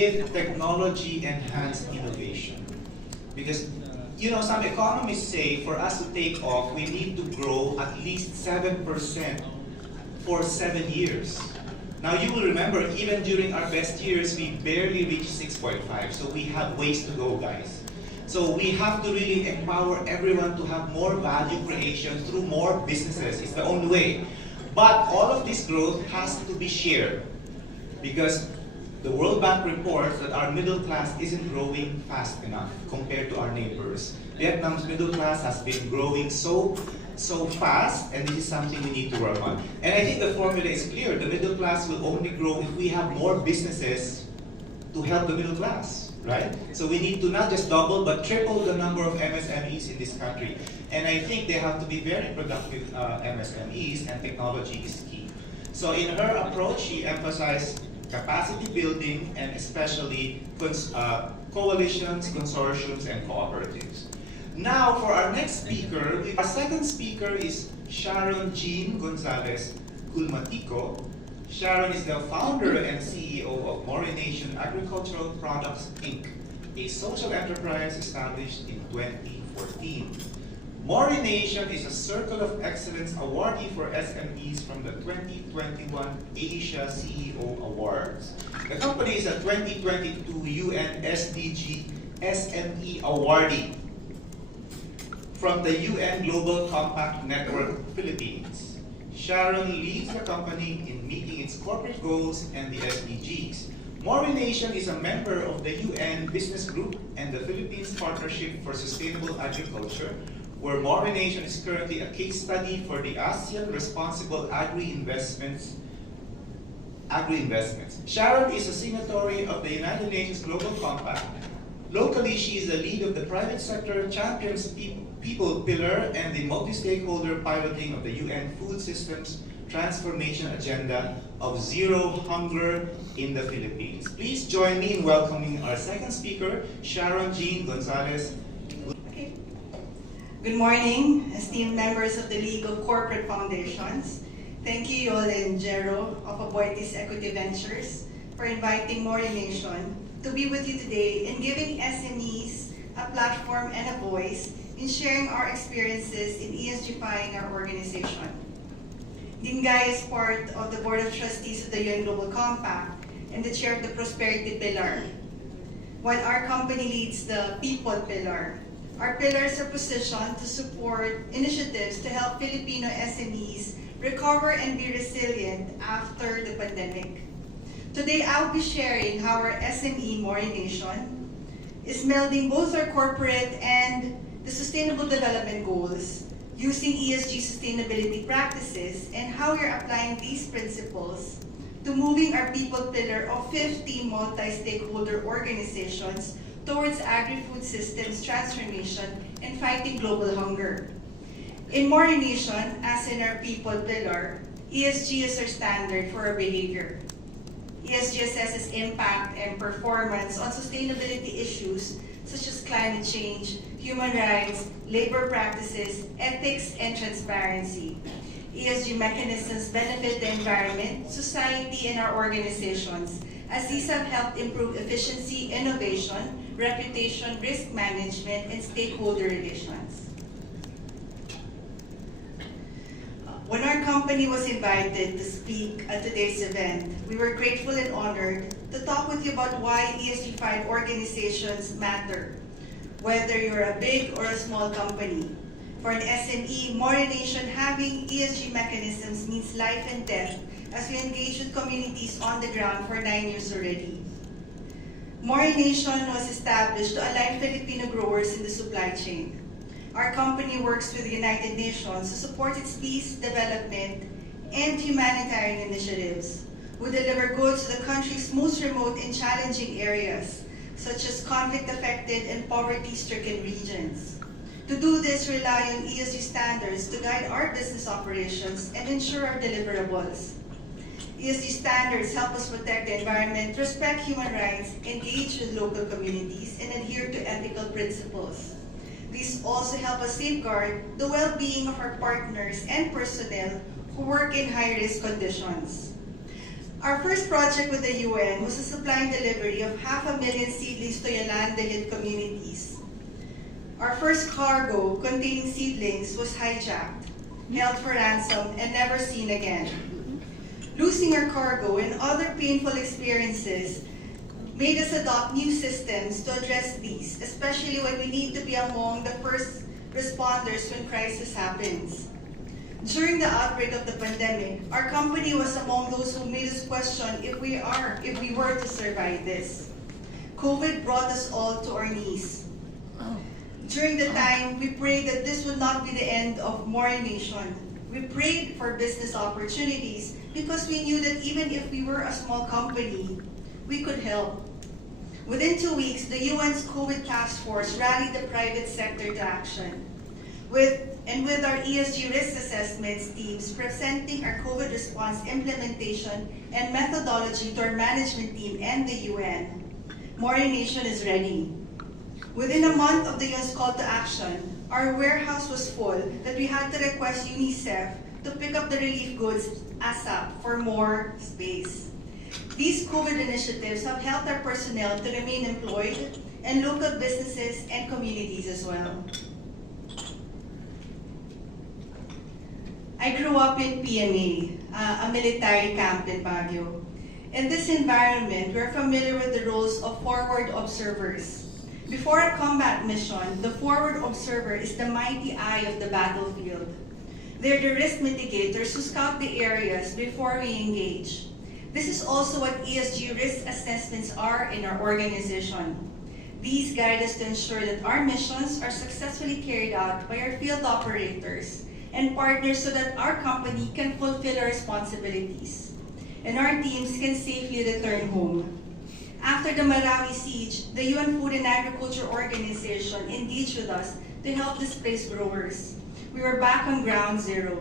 with technology-enhanced innovation. Because, some economists say for us to take off, we need to grow at least 7% for 7 years. Now you will remember, even during our best years, we barely reached 6.5. So we have ways to go, guys. So we have to really empower everyone to have more value creation through more businesses. It's the only way. But all of this growth has to be shared, because the World Bank reports that our middle class isn't growing fast enough compared to our neighbors. Vietnam's middle class has been growing so fast, and this is something we need to work on. And I think the formula is clear. The middle class will only grow if we have more businesses to help the middle class, right? So we need to not just double, but triple the number of MSMEs in this country. And I think they have to be very productive MSMEs, and technology is key. So in her approach, she emphasized capacity building, and especially coalitions, consortiums, and cooperatives. Now, for our next speaker, our second speaker is Sharon Jean Gonzalez Culmatico. Sharon is the founder and CEO of Morination Agricultural Products, Inc., a social enterprise established in 2014. Morination is a Circle of Excellence awardee for SMEs from the 2021 Asia CEO Awards. The company is a 2022 UN SDG SME awardee from the UN Global Compact Network Philippines. Sharon leads the company in meeting its corporate goals and the SDGs. Morination is a member of the UN Business Group and the Philippines Partnership for Sustainable Agriculture, where Morination is currently a case study for the ASEAN Responsible Agri-Investments. Sharon is a signatory of the United Nations Global Compact. Locally, she is the lead of the private sector champions people pillar and the multi-stakeholder piloting of the UN Food Systems Transformation Agenda of Zero Hunger in the Philippines. Please join me in welcoming our second speaker, Sharon Jean Gonzalez. Good morning, esteemed members of the League of Corporate Foundations. Thank you, Yol and Jero of Aboitiz Equity Ventures, for inviting Morination to be with you today and giving SMEs a platform and a voice in sharing our experiences in ESGifying our organization. Dingay is part of the Board of Trustees of the UN Global Compact and the chair of the Prosperity Pillar, while our company leads the People Pillar. Our pillars are positioned to support initiatives to help Filipino SMEs recover and be resilient after the pandemic. Today, I'll be sharing how our SME Morination is melding both our corporate and the Sustainable Development Goals using ESG sustainability practices, and how we're applying these principles to moving our people pillar of 50 multi-stakeholder organizations towards agri-food systems transformation and fighting global hunger. In Morination, as in our people pillar, ESG is our standard for our behavior. ESG assesses impact and performance on sustainability issues such as climate change, human rights, labor practices, ethics, and transparency. ESG mechanisms benefit the environment, society, and our organizations, as these have helped improve efficiency, innovation, reputation, risk management, and stakeholder relations. When our company was invited to speak at today's event, we were grateful and honored to talk with you about why ESG-5 organizations matter, whether you're a big or a small company. For an SME, Morination having ESG mechanisms means life and death, as we engage with communities on the ground for 9 years already. Morination was established to align Filipino growers in the supply chain. Our company works with the United Nations to support its peace, development, and humanitarian initiatives. We deliver goods to the country's most remote and challenging areas, such as conflict-affected and poverty-stricken regions. To do this, we rely on ESG standards to guide our business operations and ensure our deliverables. ESG standards help us protect the environment, respect human rights, engage with local communities, and adhere to ethical principles. These also help us safeguard the well-being of our partners and personnel who work in high-risk conditions. Our first project with the UN was the supply and delivery of 500,000 seedlings to Yolanda-hit communities. Our first cargo containing seedlings was hijacked, held for ransom, and never seen again. Losing our cargo and other painful experiences made us adopt new systems to address these, especially when we need to be among the first responders when crisis happens. During the outbreak of the pandemic, our company was among those who made us question if we were to survive this. COVID brought us all to our knees. During the time, we prayed that this would not be the end of Mori Nation. We prayed for business opportunities because we knew that even if we were a small company, we could help. Within 2 weeks, the UN's COVID task force rallied the private sector to action. With our ESG risk assessments teams presenting our COVID response implementation and methodology to our management team and the UN, Mori Nation is ready. Within a month of the UN's call to action, our warehouse was full that we had to request UNICEF to pick up the relief goods ASAP for more space. These COVID initiatives have helped our personnel to remain employed and local businesses and communities as well. I grew up in PMA, a military camp in Baguio. In this environment, we're familiar with the roles of forward observers. Before a combat mission, the forward observer is the mighty eye of the battlefield. They're the risk mitigators who scout the areas before we engage. This is also what ESG risk assessments are in our organization. These guide us to ensure that our missions are successfully carried out by our field operators and partners so that our company can fulfill our responsibilities and our teams can safely return home. After the Marawi siege, the UN Food and Agriculture Organization engaged with us to help displaced growers. We were back on ground zero,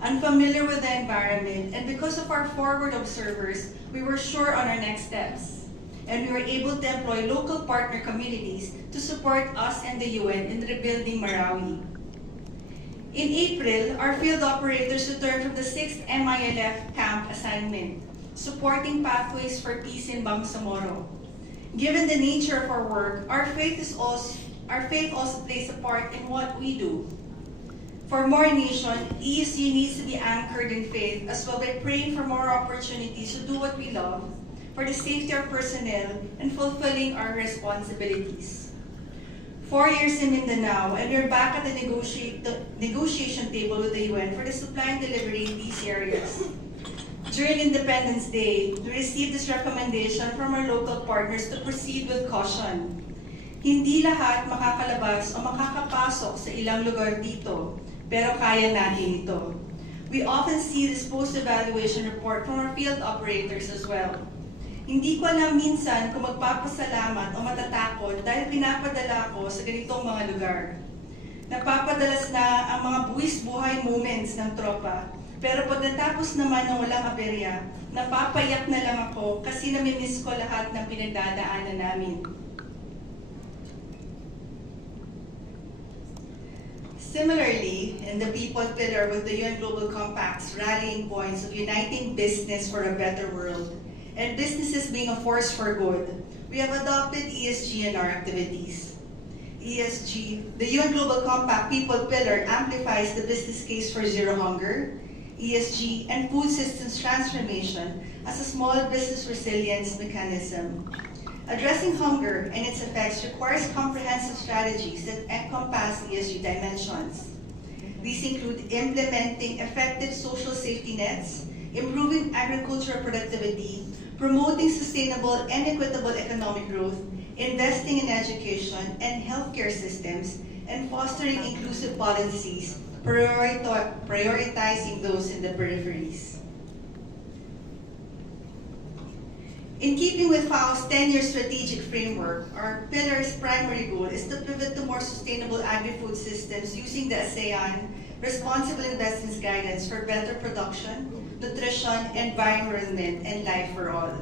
unfamiliar with the environment, and because of our forward observers, we were sure on our next steps. And we were able to employ local partner communities to support us and the UN in rebuilding Marawi. In April, our field operators returned from the 6th MILF camp assignment, supporting pathways for peace in Bangsamoro. Given the nature of our work, our faith also plays a part in what we do. For Mori Nation, ESG needs to be anchored in faith as well by praying for more opportunities to do what we love, for the safety of personnel, and fulfilling our responsibilities. 4 years in Mindanao, and we're back at the negotiation table with the UN for the supply and delivery in these areas. During Independence Day, we received this recommendation from our local partners to proceed with caution. Hindi lahat makakalabas o makakapasok sa ilang lugar dito, pero kaya natin ito. We often see this post-evaluation report from our field operators as well. Hindi ko alam minsan kung magpapasalamat o matatakot dahil pinapadala ko sa ganitong mga lugar. Napapadalas na ang mga buwis buhay moments ng tropa, pero pag natapos naman ng walang aberya, napapayak na lang ako kasi namimiss ko lahat ng pinagdadaanan namin. Similarly, in the people pillar with the UN Global Compact's rallying points of uniting business for a better world, and businesses being a force for good, we have adopted ESG in our activities. ESG, the UN Global Compact People Pillar amplifies the business case for zero hunger, ESG, and food systems transformation as a small business resilience mechanism. Addressing hunger and its effects requires comprehensive strategies that encompass ESG dimensions. These include implementing effective social safety nets, improving agricultural productivity, promoting sustainable and equitable economic growth, investing in education and healthcare systems, and fostering inclusive policies, prioritizing those in the peripheries. In keeping with FAO's 10-year strategic framework, our pillar's primary goal is to pivot to more sustainable agri-food systems using the ASEAN Responsible Investments Guidance for better production, nutrition, environment, and life for all.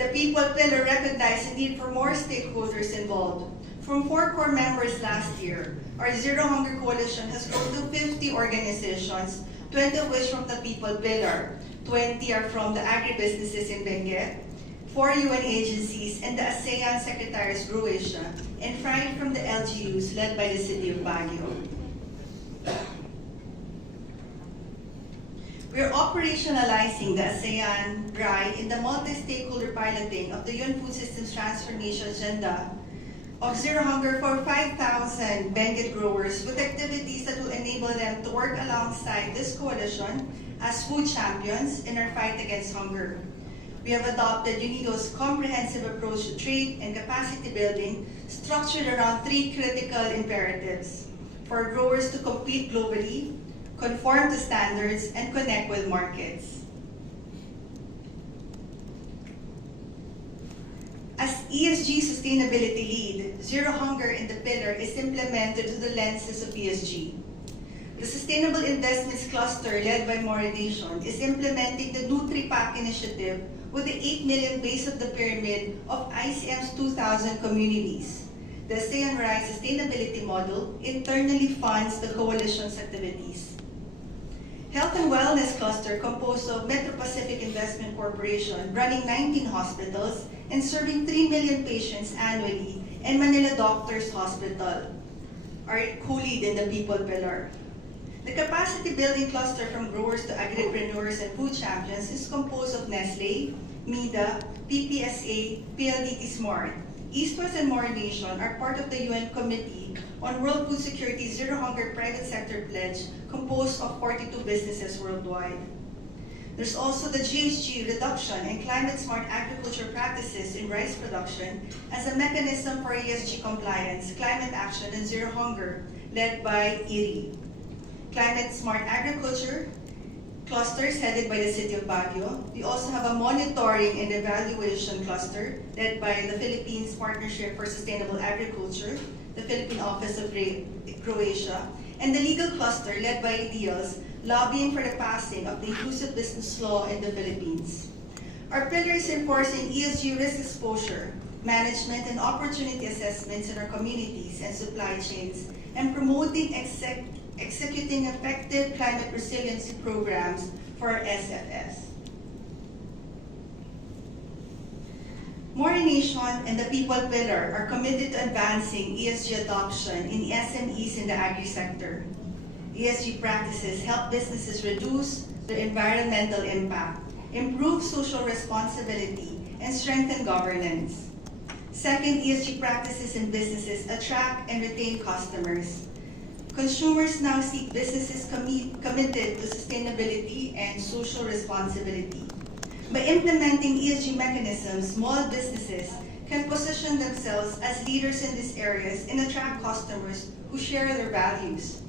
The People Pillar recognized the need for more stakeholders involved. From 4 core members last year, our Zero Hunger Coalition has grown to 50 organizations, 20 of which from the People Pillar, 20 are from the agribusinesses in Benguet, 4 UN agencies, and the ASEAN Secretariat Croatia, and 5 from the LGUs led by the City of Baguio. We are operationalizing the ASEAN RAI in the multi-stakeholder piloting of the UN Food Systems Transformation Agenda of Zero Hunger for 5,000 Benguet growers with activities that will enable them to work alongside this coalition as food champions in our fight against hunger. We have adopted UNIDO's comprehensive approach to trade and capacity building structured around 3 critical imperatives: for growers to compete globally, conform to standards, and connect with markets. As ESG sustainability lead, Zero Hunger in the pillar is implemented through the lenses of ESG. The Sustainable Investments Cluster, led by Morination, is implementing the NutriPack initiative with the 8 million base of the pyramid of ICM's 2,000 communities. The ASEAN RAI Sustainability Model internally funds the coalition's activities. Health and Wellness Cluster, composed of Metro Pacific Investment Corporation, running 19 hospitals and serving 3 million patients annually, and Manila Doctors Hospital, are co-lead in the People Pillar. The Capacity Building Cluster, from growers to agripreneurs and food champions, is composed of Nestle, MIDA, PPSA, PLDT Smart. East-West and Morination are part of the UN Committee on World Food Security Zero Hunger Private Sector Pledge, composed of 42 businesses worldwide. There's also the GHG reduction and climate-smart agriculture practices in rice production as a mechanism for ESG compliance, climate action, and zero hunger, led by IRI. Climate-smart agriculture clusters headed by the City of Baguio. We also have a monitoring and evaluation cluster led by the Philippines Partnership for Sustainable Agriculture, the Philippine Office of Croatia, and the legal cluster led by Ideals, lobbying for the passing of the Inclusive Business Law in the Philippines. Our pillar is enforcing ESG risk exposure, management, and opportunity assessments in our communities and supply chains, and promoting executing effective climate resiliency programs for our SFS. Morination and the People Pillar are committed to advancing ESG adoption in SMEs in the agri-sector. ESG practices help businesses reduce their environmental impact, improve social responsibility, and strengthen governance. Second, ESG practices in businesses attract and retain customers. Consumers now seek businesses committed to sustainability and social responsibility. By implementing ESG mechanisms, small businesses can position themselves as leaders in these areas and attract customers who share their values.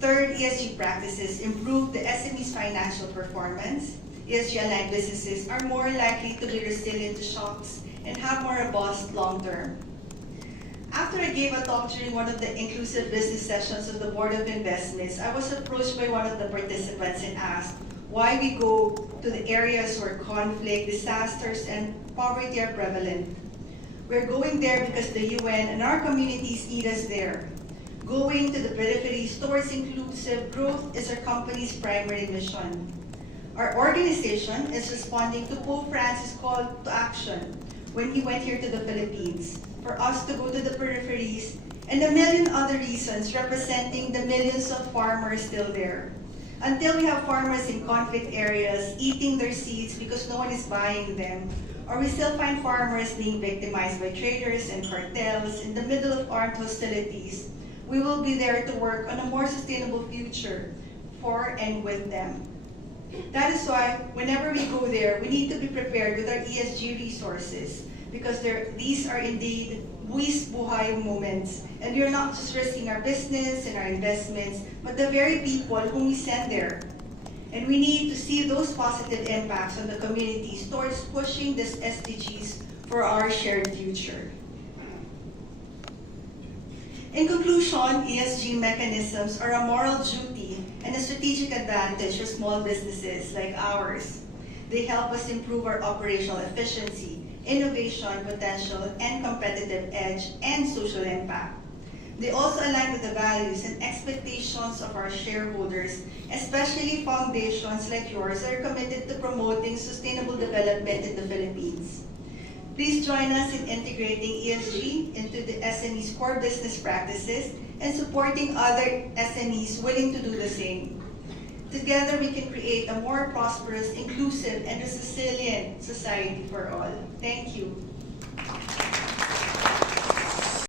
Third, ESG practices improve the SME's financial performance. ESG-aligned businesses are more likely to be resilient to shocks and have more robust long-term. After I gave a talk during one of the inclusive business sessions of the Board of Investments, I was approached by one of the participants and asked why we go to the areas where conflict, disasters, and poverty are prevalent. We're going there because the UN and our communities need us there. Going to the peripheries towards inclusive growth is our company's primary mission. Our organization is responding to Pope Francis' call to action when he went here to the Philippines, for us to go to the peripheries, and a million other reasons representing the millions of farmers still there. Until we have farmers in conflict areas eating their seeds because no one is buying them, or we still find farmers being victimized by traders and cartels in the middle of armed hostilities, we will be there to work on a more sustainable future for and with them. That is why whenever we go there, we need to be prepared with our ESG resources, because these are indeed buwis buhay moments, and we are not just risking our business and our investments, but the very people whom we send there. And we need to see those positive impacts on the communities towards pushing these SDGs for our shared future. In conclusion, ESG mechanisms are a moral duty and a strategic advantage for small businesses like ours. They help us improve our operational efficiency, innovation potential, and competitive edge, and social impact. They also align with the values and expectations of our shareholders, especially foundations like yours that are committed to promoting sustainable development in the Philippines. Please join us in integrating ESG into the SME's core business practices and supporting other SMEs willing to do the same. Together, we can create a more prosperous, inclusive, and resilient society for all. Thank you.